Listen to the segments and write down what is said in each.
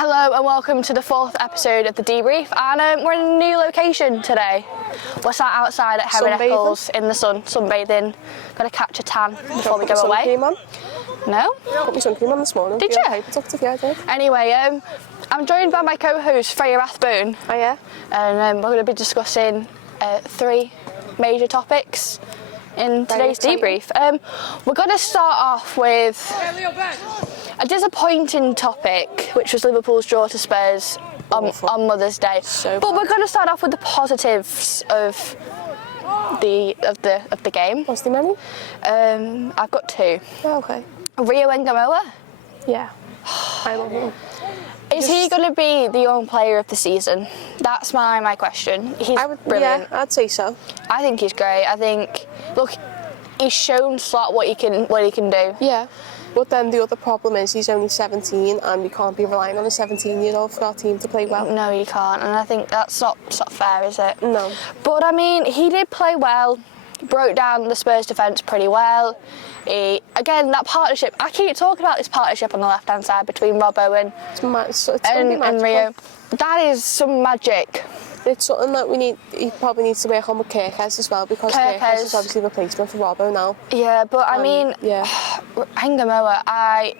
Hello and welcome to the 4th episode of the Debrief, and we're in a new location today. We're sat outside at Liverpools in the sun, sunbathing. Got to catch a tan before we go away. Cream on? No? Put my sun cream on this morning. Did you? Productive, yeah, I did. Anyway, I'm joined by my co-host Freya Rathbone. Oh yeah? And we're going to be discussing 3 major topics in today's debrief. We're going to start off with a disappointing topic, which was Liverpool's draw to Spurs on Mother's Day. But we're going to start off with the positives of the game. What's the many? I've got 2. Oh, okay. Rio Ngamoa. Yeah. I love him. Is he going to be the young player of the season? That's my question. He's brilliant. Yeah, I'd say so. I think he's great. I think, look, he's shown Slot what he can do. Yeah. But then the other problem is he's only 17 and we can't be relying on a 17-year-old for our team to play well. No, you can't, and I think that's not fair, is it? No. But I mean, he did play well, broke down the Spurs defence pretty well. Again, that partnership, I keep talking about this partnership on the left-hand side between Robbo and Rio. That is some magic. It's something that he probably needs to work on with Kirkes as well, because Kirkes is obviously the replacement for Robbo now. Yeah, but I mean, yeah. Ngamoa, I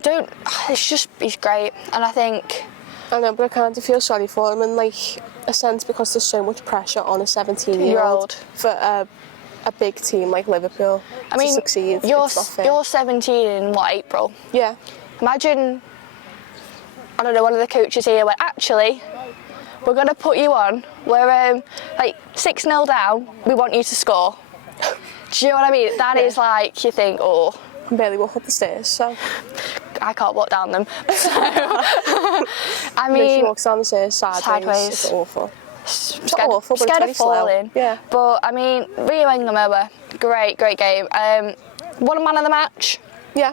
don't, he's great, and I think... I know, but I kind of feel sorry for him in like a sense, because there's so much pressure on a 17-year-old for a big team like Liverpool to succeed. You're 17 in April? Yeah. Imagine, I don't know, one of the coaches here went, actually, we're going to put you on. We're like 6-0 down. We want you to score. Do you know what I mean? That is like, you think, oh. I can barely walk up the stairs, so. I can't walk down them. So, I mean. She walks down the stairs sideways. It's awful. It's awful, but scared of falling. Yeah. But I mean, Rio Ngamoa, great game. Won a man of the match. Yeah.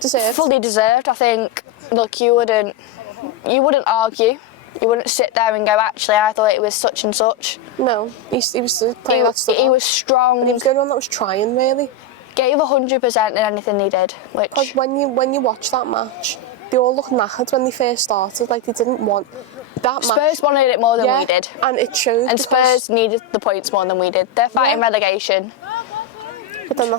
Deserved. Fully deserved. I think. Look, you wouldn't argue. You wouldn't sit there and go, actually, I thought it was such and such. No, he was the player that stood He out. was strong. And he was the only one that was trying, really. Gave 100% in anything he did. Because when you watch that match, they all looked knackered when they first started. Like, they didn't want that match. Spurs wanted it more than we did. And it showed. And Spurs needed the points more than we did. They're fighting relegation. But then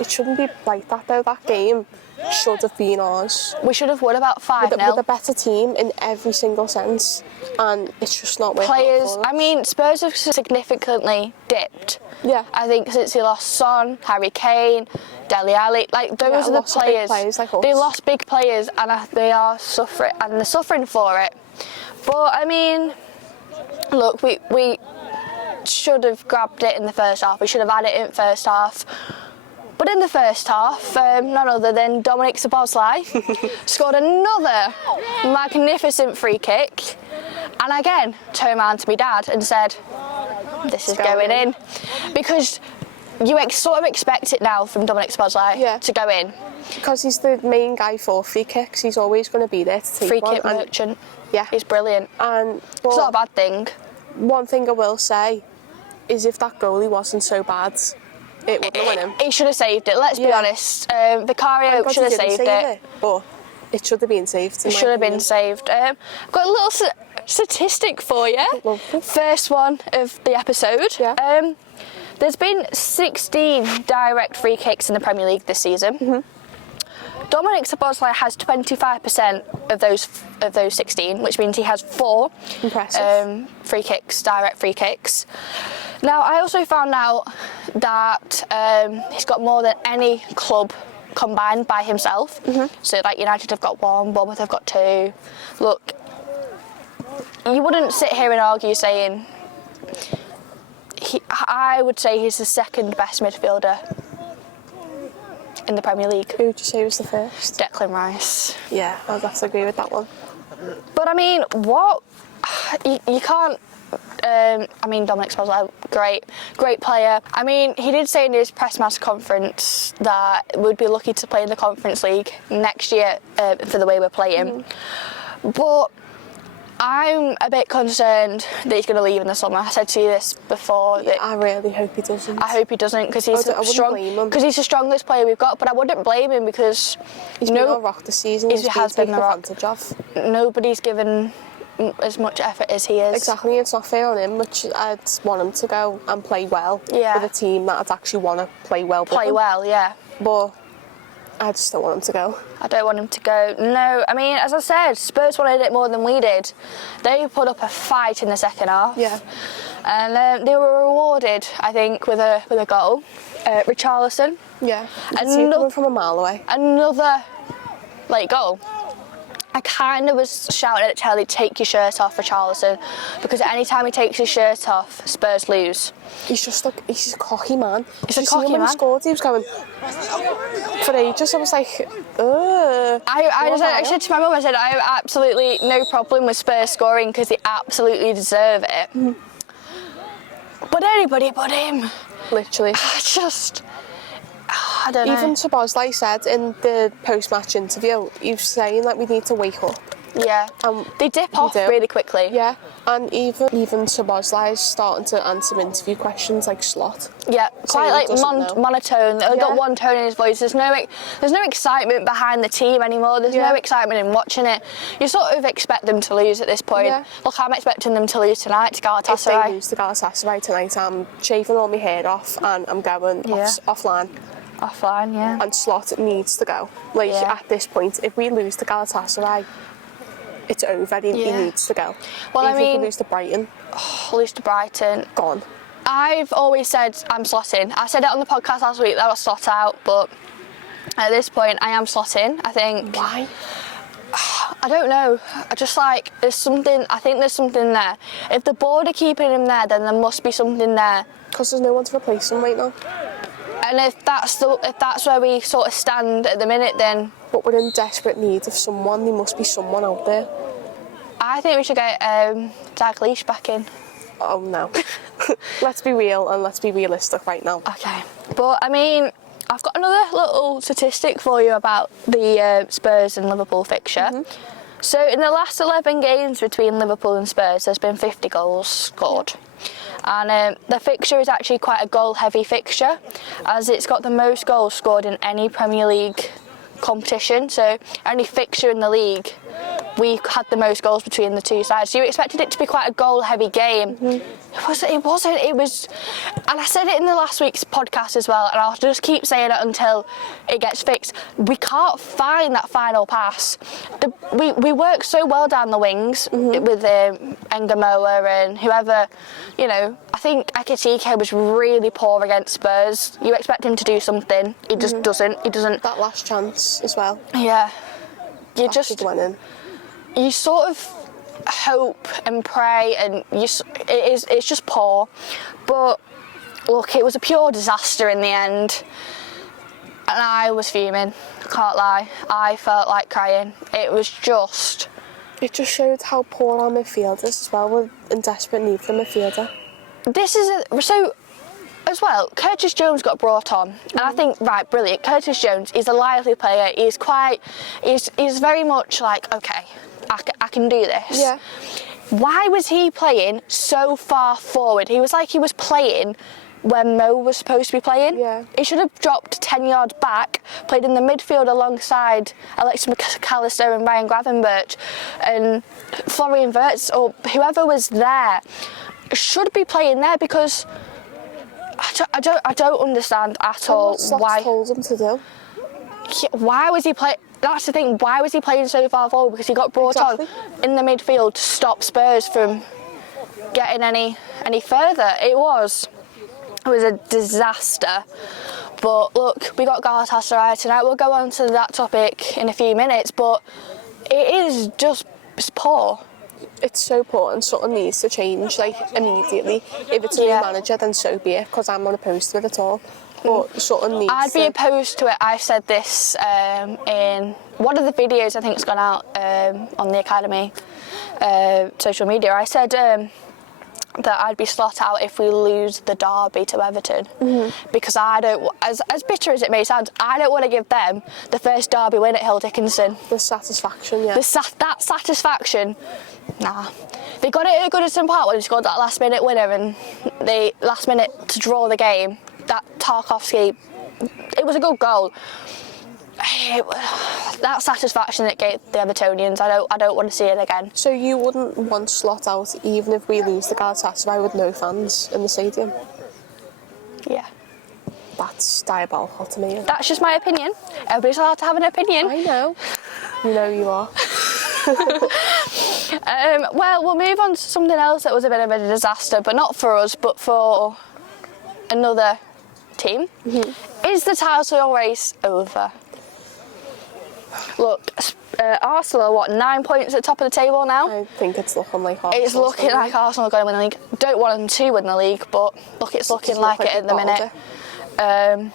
it shouldn't be like that, though. That game should have been ours. We should have won about 5-0. With a better team in every single sense, and it's just not working. Players, I mean, Spurs have significantly dipped. Yeah. I think since they lost Son, Harry Kane, Dele Alli, like those are the players. They lost big players, and they are suffering, and they're suffering for it. But I mean, look, we should have grabbed it in the first half. We should have had it in the first half. But in the first half, none other than Dominic Szoboszlai scored another magnificent free kick. And again, turned around to my dad and said, this is going in. Because you sort of expect it now from Dominic Szoboszlai to go in. Because he's the main guy for free kicks. He's always going to be there to take free kick merchant. Yeah. He's brilliant. It's not a bad thing. One thing I will say is if that goalie wasn't so bad, it wouldn't have won him. He should have saved it, let's be honest. Vicario should have saved it. But it should have been saved. It should have been saved. I've got a little statistic for you. First one of the episode. Yeah. There's been 16 direct free kicks in the Premier League this season. Mm-hmm. Dominic Szoboszlai has 25% of those 16, which means he has 4 free kicks, direct free kicks. Now, I also found out that he's got more than any club combined by himself. Mm-hmm. So, like, United have got 1, Bournemouth have got 2. Look, you wouldn't sit here and argue saying... I would say he's the second best midfielder in the Premier League. Who would you say was the first? Declan Rice. Yeah, I'd have to agree with that one. But I mean, what? You can't... I mean, Dominic Szoboszlai, great player. I mean, he did say in his press mass conference that we'd be lucky to play in the Conference League next year for the way we're playing. But I'm a bit concerned that he's going to leave in the summer. I said to you this before. That I really hope he doesn't. I hope he doesn't, because he's the strongest player we've got. But I wouldn't blame him, because he's been on rock this season. He has been advantage of. Nobody's given as much effort as he is. Exactly, it's not fair on him, which I'd want him to go and play well with a team that I'd actually want to play well. Yeah. But I just don't want him to go. I don't want him to go. No, I mean, as I said, Spurs wanted it more than we did. They put up a fight in the second half. Yeah. And they were rewarded, I think, with a goal. Richarlison. Yeah. Coming from a mile away. Another late goal. I kind of was shouting at Charlie, take your shirt off, Richarlison, because any time he takes his shirt off, Spurs lose. He's a cocky man. He's a cocky man. When he scored, he was going for ages. I was like, ugh. I said to my mum, I said, I have absolutely no problem with Spurs scoring, because they absolutely deserve it. Mm. But anybody but him. Literally. I don't know. Even Szoboszlai said in the post-match interview, he was saying that we need to wake up. Yeah. They dip off really quickly. Yeah. And even Szoboszlai is starting to answer interview questions like slot. Yeah. Quite like monotone. They've got one tone in his voice. There's no excitement behind the team anymore. There's no excitement in watching it. You sort of expect them to lose at this point. Yeah. Look, I'm expecting them to lose tonight to Galatasaray. If they lose to Galatasaray tonight, I'm shaving all my hair off and I'm going offline. Offline, yeah. And Slot needs to go. At this point, if we lose to Galatasaray, it's over. He needs to go. Well, Even if we lose to Brighton. Lose to Brighton. Gone. I've always said I'm slotting. I said it on the podcast last week that I was slot out, but at this point I am slotting, I think. Why? I don't know. I think there's something there. If the board are keeping him there, then there must be something there. Because there's no one to replace him right now. And if that's where we sort of stand at the minute, then... But we're in desperate need of someone. There must be someone out there. I think we should get Dalglish back in. Oh, no. Let's be real and let's be realistic right now. Okay. But, I mean, I've got another little statistic for you about the Spurs and Liverpool fixture. Mm-hmm. So, in the last 11 games between Liverpool and Spurs, there's been 50 goals scored. And the fixture is actually quite a goal-heavy fixture, as it's got the most goals scored in any Premier League competition. So any fixture in the league, we had the most goals between the two sides. So you expected it to be quite a goal-heavy game. Mm-hmm. It wasn't. It was, and I said it in the last week's podcast as well, and I'll just keep saying it until it gets fixed. We can't find that final pass. We work so well down the wings with Engamoa and whoever, you know. I think Ekitike was really poor against Spurs. You expect him to do something. He just doesn't. He doesn't. That last chance as well. Yeah. That went in. You sort of hope and pray, and it's just poor. But look, it was a pure disaster in the end, and I was fuming. Can't lie, I felt like crying. It just showed how poor our midfield is as well. We're in desperate need for a midfielder. As well, Curtis Jones got brought on, and I think, right, brilliant. Curtis Jones is a lively player. He's very much like, okay, I can do this. Yeah. Why was he playing so far forward? He was like he was playing when Mo was supposed to be playing. Yeah. He should have dropped 10 yards back, played in the midfield alongside Alexis McAllister and Ryan Gravenberch, and Florian Wirtz or whoever was there should be playing there, because I don't understand at all why. Told him to do. Why was he playing? That's the thing. Why was he playing so far forward? Because he got brought on in the midfield to stop Spurs from getting any further. It was a disaster. But look, we got Galatasaray tonight. We'll go on to that topic in a few minutes. But it's poor. It's so poor, and something needs to change immediately. If it's a new manager, then so be it, because I'm not opposed to it at all. But something needs I'd be opposed to it. I said this in one of the videos I think it's gone out on the Academy social media. I said that I'd be slot out if we lose the derby to Everton, because I don't, as bitter as it may sound, I don't want to give them the first derby win at Hill Dickinson. The satisfaction, yeah. That satisfaction, nah. They got it at Goodison Park when they scored that last minute winner, and they last minute to draw the game. That Tarkowski, it was a good goal. That satisfaction it gave the Evertonians, I don't want to see it again. So you wouldn't want to slot out even if we lose the Galatasaray with no fans in the stadium? Yeah. That's diabolical to me. That's just my opinion. Everybody's allowed to have an opinion. I know. You know you are. Well, we'll move on to something else that was a bit of a disaster, but not for us, but for another team. Is the title race over? Look, Arsenal are, what, 9 points at the top of the table now? I think it's looking like Arsenal. It's looking like Arsenal are going to win the league. Don't want them to win the league, but look, it's looking like it at the minute.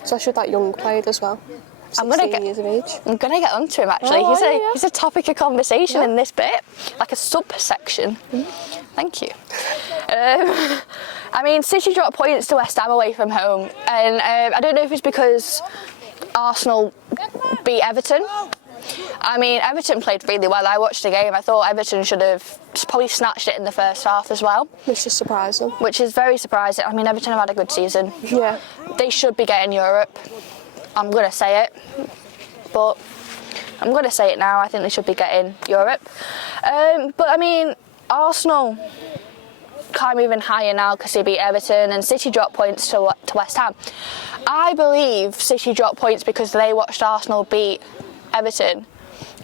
Especially with that young player as well. I'm gonna years of age. I'm gonna get onto him actually. He's a topic of conversation in this bit, like a subsection. Thank you. I mean, City dropped points to West Ham away from home, and I don't know if it's because Arsenal beat Everton. I mean, Everton played really well. I watched the game. I thought Everton should have probably snatched it in the first half as well. Which is surprising. Which is very surprising. I mean, Everton have had a good season. Yeah. They should be getting Europe. I'm going to say it. But I'm going to say it now. I think they should be getting Europe. But, I mean, Arsenal climb even higher now because they beat Everton, and City dropped points to West Ham. I believe City dropped points because they watched Arsenal beat Everton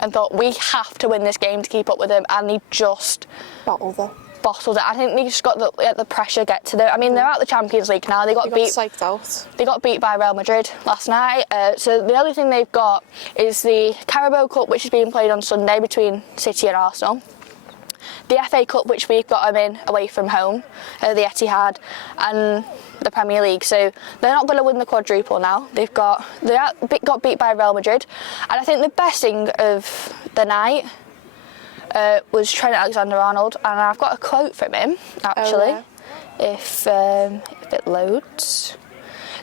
and thought, we have to win this game to keep up with them, and they just bottled it. I think they just got the pressure get to them. I mean, they're out of the Champions League now. They got psyched out. They got beat by Real Madrid last night. So the only thing they've got is the Carabao Cup, which is being played on Sunday between City and Arsenal. The FA Cup, which we've got them in away from home, the Etihad, and the Premier League. So they're not going to win the quadruple now. They got beat by Real Madrid, and I think the best thing of the night was Trent Alexander-Arnold, and I've got a quote from him actually. If it loads.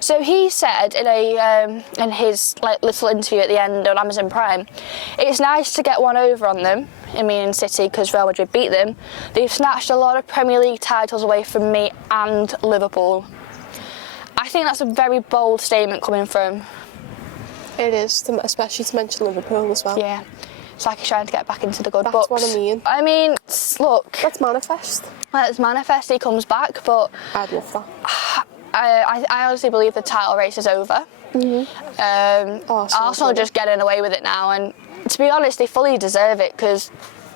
So he said in his little interview at the end on Amazon Prime, it's nice to get one over on them, I mean City, because Real Madrid beat them. They've snatched a lot of Premier League titles away from me and Liverpool. I think that's a very bold statement coming from. It is, especially to mention Liverpool as well. Yeah. It's like he's trying to get back into the good books. That's what I mean. I mean, look. Let's manifest. Let's manifest he comes back, but I'd love that. I honestly believe the title race is over. Arsenal are just getting away with it now, and to be honest, they fully deserve it because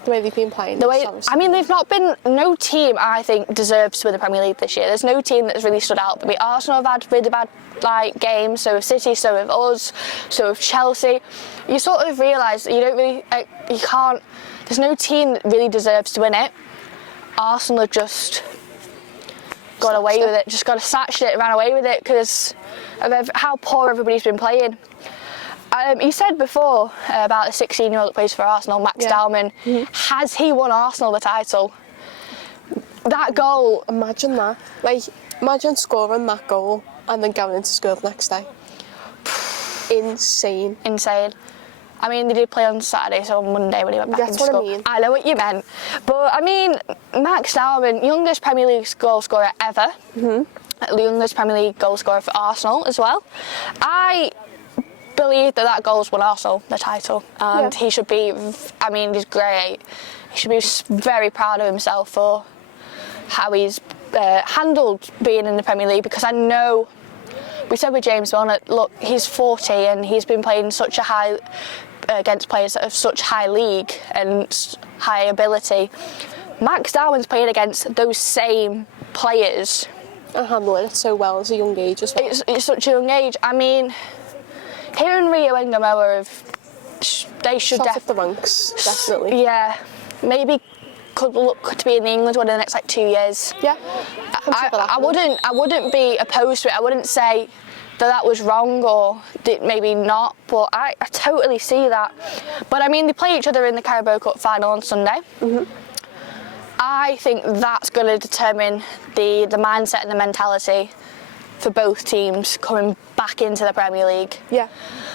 the way they've been playing. They've not been. No team I think deserves to win the Premier League this year. There's no team that's really stood out. But Arsenal have had really bad games. So have City. So have us. So have Chelsea. You sort of realise that you don't really. You can't. There's no team that really deserves to win it. Arsenal have just got away with it. Just got snatched it, ran away with it because of how poor everybody's been playing. You said before about the 16-year-old that plays for Arsenal, Max Dowman. Has he won Arsenal the title? That goal. Imagine that. Imagine scoring that goal and then going into school the next day. Insane. I mean, they did play on Saturday, so on Monday when he went back into school. That's what I mean. I know what you meant. But, I mean, Max Dowman, youngest Premier League goal scorer ever. The youngest Premier League goal scorer for Arsenal as well. I believe that goal's won Arsenal the title, and he should be. I mean, he's great. He should be very proud of himself for how he's handled being in the Premier League, because I know we said with James Milner, look, he's 40 and he's been playing such a high against players that have such high league and high ability. Max Darwin's playing against those same players and handling it so well at a young age as well. It's such a young age. I mean, him and Rio and Gamoa they should the ranks, definitely. Yeah, maybe could look to be in the England one in the next 2 years. Yeah, I wouldn't be opposed to it. I wouldn't say that was wrong or maybe not, but I totally see that. But I mean, they play each other in the Carabao Cup final on Sunday. I think that's going to determine the mindset and the mentality for both teams coming back into the Premier League. Yeah.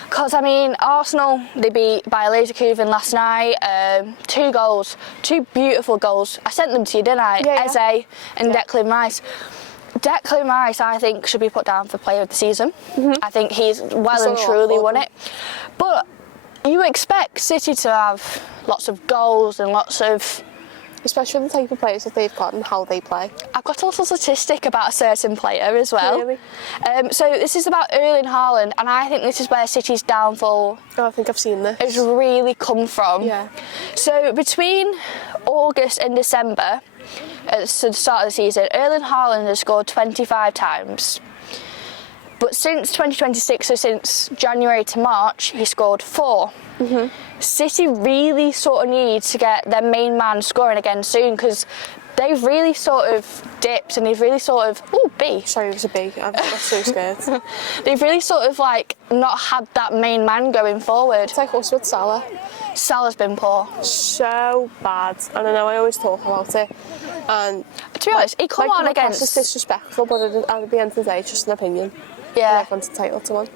Because, I mean, Arsenal, they beat Bayer Leverkusen last night. 2 goals, 2 beautiful goals. I sent them to you, didn't I? Yeah, Eze and Declan Rice. Declan Rice, I think, should be put down for Player of the Season. I think he's well and truly won it. But you expect City to have lots of goals and lots of... Especially the type of players that they've got and how they play. I've got a little statistic about a certain player as well. Really? So this is about Erling Haaland, and I think this is where City's downfall I think I've seen this. has really come from. Yeah. So between August and December, at the start of the season, Erling Haaland has scored 25 times. But since 2026, so since January to March, he scored 4. City really sort of need to get their main man scoring again soon, because they've really sort of dipped and they've really sort of... Oh, B. Sorry, it was a B. I got so scared. They've really sort of like not had that main man going forward. It's like us with Salah. Salah's been poor. So bad. And I know I always talk about it. And to be honest, he come on against... It's disrespectful, but at the end of the day, it's just an opinion. Yeah. And everyone's entitled to one.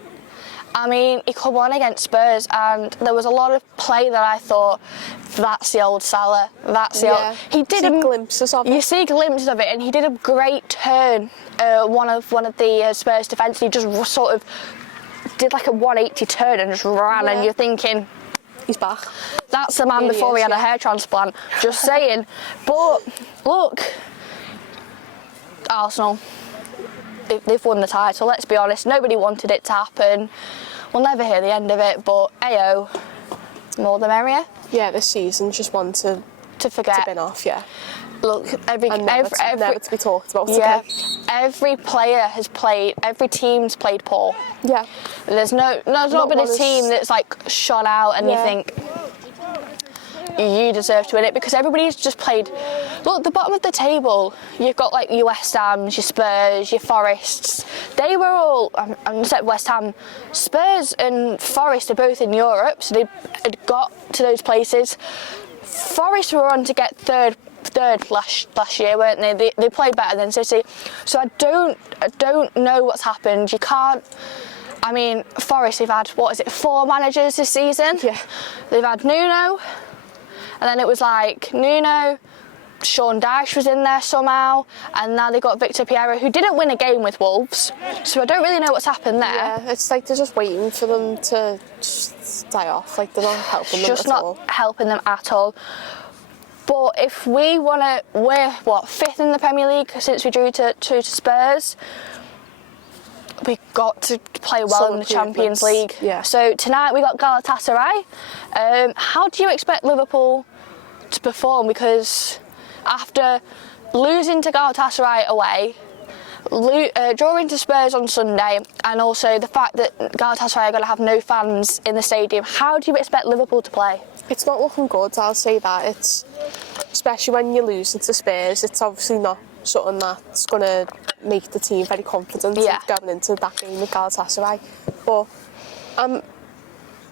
I mean, he come on against Spurs and there was a lot of play that I thought, that's the old Salah, that's the old... He did glimpses of it. You see glimpses of it, and he did a great turn. One of the Spurs defence, he just sort of did like a 180 turn and just ran, and you're thinking... He's back. That's the man before he had a hair transplant, just saying. But, look, Arsenal... They've won the title, let's be honest. Nobody wanted it to happen. We'll never hear the end of it, but AO, more the merrier. Yeah, this season's just one to forget. To bin off, yeah. Look, never to be talked about yeah, again. Every player has played, every team's played poor. Yeah. There's not been a team that's like shone out and you think, you deserve to win it, because everybody's just played. Look, the bottom of the table, you've got like your West Hams, your Spurs, your Forests. They were all, I'm going to say West Ham, Spurs and Forest are both in Europe, so they had got to those places. Forest were on to get third last year, weren't they? They played better than City. So I don't know what's happened. You can't. I mean, Forest, they've had, 4 managers this season? Yeah. They've had Nuno. And then it was like Nuno, Sean Dyche was in there somehow, and now they got Victor Piero, who didn't win a game with Wolves. So I don't really know what's happened there. Yeah, it's like they're just waiting for them to just die off. Like they're not helping them at all. Just not helping them at all. But if we want to, we're 5th in the Premier League since we drew to Spurs. We got to play well in the Champions League. Yeah. So tonight we got Galatasaray. How do you expect Liverpool to perform? Because after losing to Galatasaray away, drawing to Spurs on Sunday, and also the fact that Galatasaray are going to have no fans in the stadium, how do you expect Liverpool to play? It's not looking good, I'll say that. It's, especially when you're losing to Spurs, it's obviously not something that's going to make the team very confident going into that game with Galatasaray. But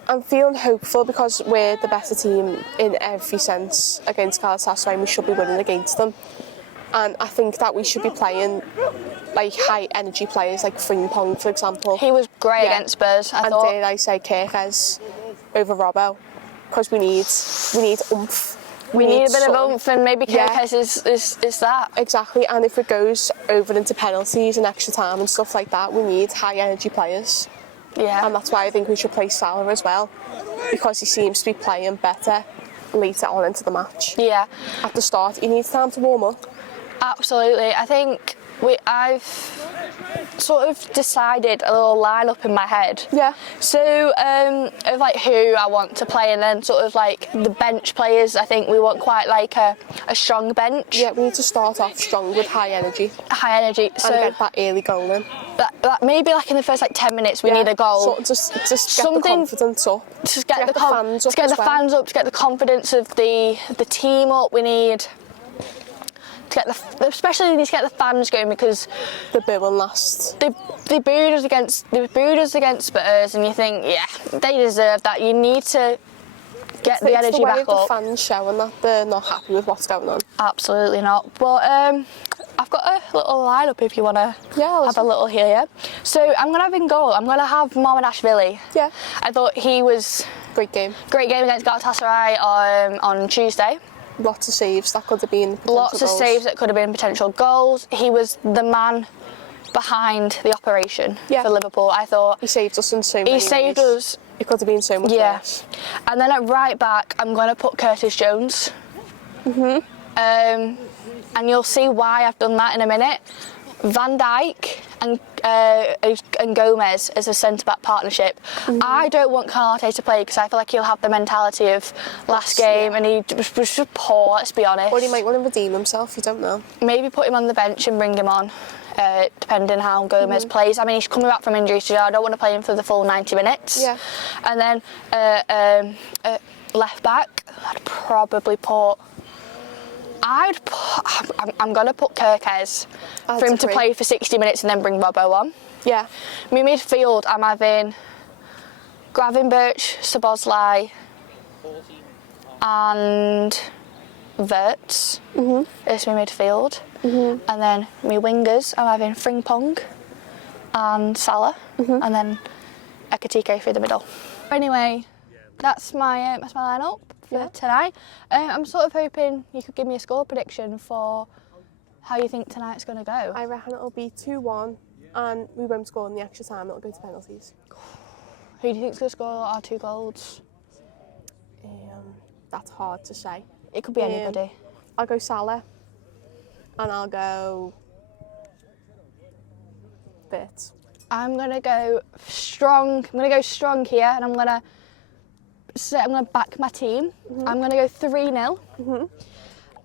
I'm feeling hopeful because we're the better team in every sense against Galatasaray, and we should be winning against them. And I think that we should be playing like high energy players like Frimpong, for example. He was great against Spurs, I thought. And dare I say Kirkes over Robbo, because we need oomph. We need a bit of oomph, and maybe Kirkes is that. Exactly, and if it goes over into penalties and extra time and stuff like that, we need high energy players. Yeah. And that's why I think we should play Salah as well, because he seems to be playing better later on into the match. Yeah. At the start, he needs time to warm up. Absolutely. I think I've sort of decided a little lineup in my head. Yeah. So of like who I want to play, and then sort of like the bench players. I think we want quite like a strong bench. Yeah, we need to start off strong with high energy. High energy. So and get that early goal in. That maybe like in the first like 10 minutes we need a goal. So just get the confidence up. To get the fans up. To get the fans up. To get the confidence of the team up. We need. Especially need to get the fans going, because the booing last. They booed us against Spurs, and you think, yeah, they deserve that. You need to get the energy back up. It's the way the fans showing that they're not happy with what's going on. Absolutely not. But I've got a little lineup if you want to have a little here, yeah? So I'm going to have in goal, I'm going to have Mohammed. Yeah. I thought he was... Great game. Great game against Galatasaray on Tuesday. Lots of saves that could have been potential Lots of goals. saves that could have been potential goals. He was the man behind the operation for Liverpool. I thought he saved us in so many ways. He saved us. It could have been so much worse. And then at right back, I'm going to put Curtis Jones. And you'll see why I've done that in a minute. Van Dijk and Gomez as a centre-back partnership. I don't want Kanate to play because I feel like he'll have the mentality of last game and he was just poor, let's be honest. Or he might want to redeem himself, you don't know. Maybe put him on the bench and bring him on, depending how Gomez plays. I mean, he's coming back from injury, so I don't want to play him for the full 90 minutes. Yeah. And then left back, I'd probably put... I'm going to put Kirkez for him to play for 60 minutes and then bring Robbo on. Yeah. My midfield, I'm having Gravenberch, Szoboszlai and Wirtz is my midfield. And then my wingers, I'm having Frimpong and Salah and then Ekitike through the middle. Anyway, that's my lineup for tonight. I'm sort of hoping you could give me a score prediction for how you think tonight's going to go. I reckon it'll be 2-1 and we won't score in the extra time, it'll go to penalties. Who do you think's going to score our 2 goals? That's hard to say. It could be anybody. I'll go Salah and I'll go Bit. I'm going to go strong. I'm going to go strong here and I'm going to back my team. I'm going to go 3-0.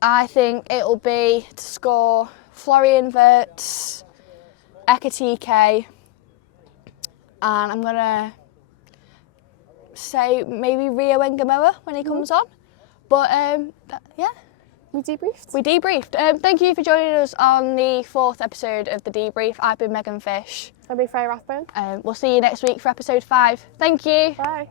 I think it'll be to score Florian Wirtz, Ekitike, and I'm going to say maybe Rio Ngamoa when he comes on. But yeah. We debriefed. We debriefed. Thank you for joining us on the 4th episode of the Debrief. I've been Megan Fish. I've been Freya Rathbone. We'll see you next week for episode 5. Thank you. Bye.